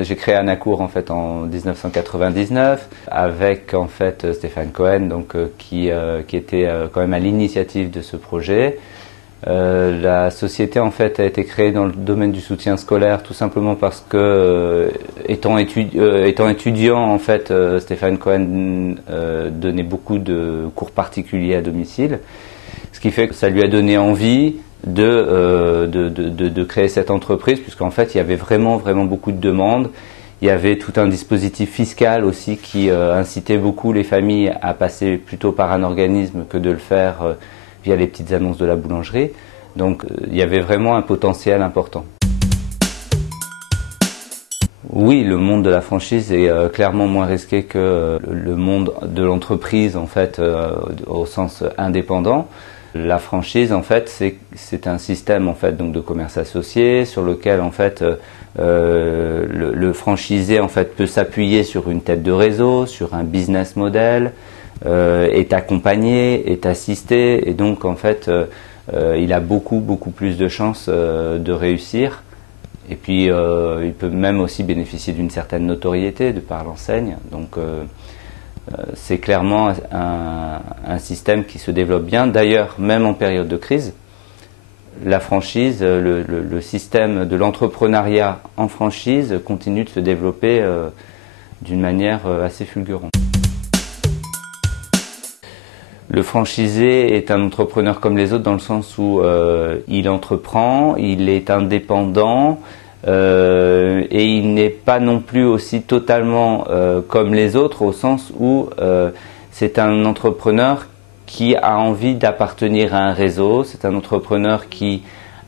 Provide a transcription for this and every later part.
J'ai créé Anacourt en fait en 1999 avec en fait Stéphane Cohen qui était quand même à l'initiative de ce projet. La société en fait a été créée dans le domaine du soutien scolaire tout simplement parce que étant étudiant en fait Stéphane Cohen donnait beaucoup de cours particuliers à domicile, ce qui fait que ça lui a donné envie de créer cette entreprise, puisqu'en fait il y avait vraiment beaucoup de demandes. Il y avait tout un dispositif fiscal aussi qui incitait beaucoup les familles à passer plutôt par un organisme que de le faire via les petites annonces de la boulangerie. Donc il y avait vraiment un potentiel important. Oui, le monde de la franchise est clairement moins risqué que le monde de l'entreprise en fait au sens indépendant. La franchise en fait c'est un système en fait donc de commerce associé sur lequel en fait le franchisé en fait peut s'appuyer sur une tête de réseau, sur un business model, est accompagné, est assisté et donc en fait il a beaucoup plus de chances de réussir. Et puis il peut même aussi bénéficier d'une certaine notoriété de par l'enseigne. Donc c'est clairement un système qui se développe bien. D'ailleurs, même en période de crise, la franchise, le système de l'entrepreneuriat en franchise continue de se développer d'une manière assez fulgurante. Le franchisé est un entrepreneur comme les autres dans le sens où il entreprend, il est indépendant et il n'est pas non plus aussi totalement comme les autres au sens où c'est un entrepreneur qui a envie d'appartenir à un réseau, c'est un entrepreneur qui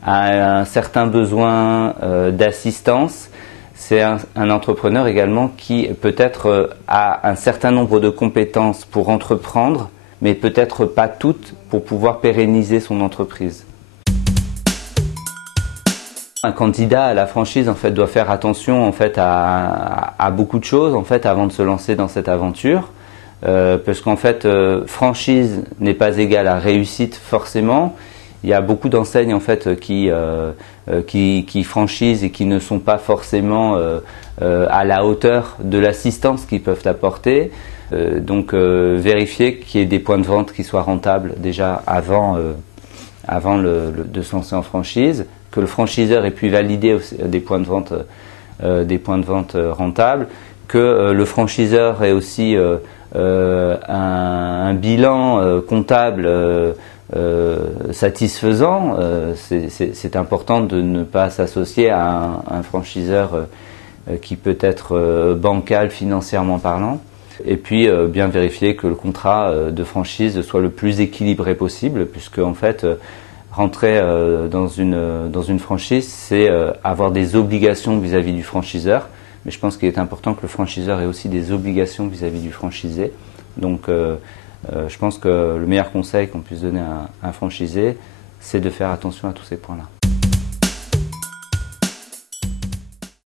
a un certain besoin d'assistance, c'est un entrepreneur également qui peut-être a un certain nombre de compétences pour entreprendre, mais peut-être pas toutes pour pouvoir pérenniser son entreprise. Un candidat à la franchise en fait doit faire attention en fait à beaucoup de choses en fait avant de se lancer dans cette aventure, parce qu'en fait franchise n'est pas égale à réussite forcément. Il y a beaucoup d'enseignes en fait qui franchisent et qui ne sont pas forcément à la hauteur de l'assistance qu'ils peuvent apporter. Donc vérifier qu'il y ait des points de vente qui soient rentables déjà avant de se lancer en franchise, que le franchiseur ait pu valider des points de vente rentables, que le franchiseur ait aussi un bilan comptable satisfaisant. C'est important de ne pas s'associer à un franchiseur qui peut être bancal financièrement parlant. Et puis bien vérifier que le contrat de franchise soit le plus équilibré possible, puisque en fait rentrer dans une franchise, c'est avoir des obligations vis-à-vis du franchiseur. Mais je pense qu'il est important que le franchiseur ait aussi des obligations vis-à-vis du franchisé. Donc je pense que le meilleur conseil qu'on puisse donner à un franchisé, c'est de faire attention à tous ces points-là.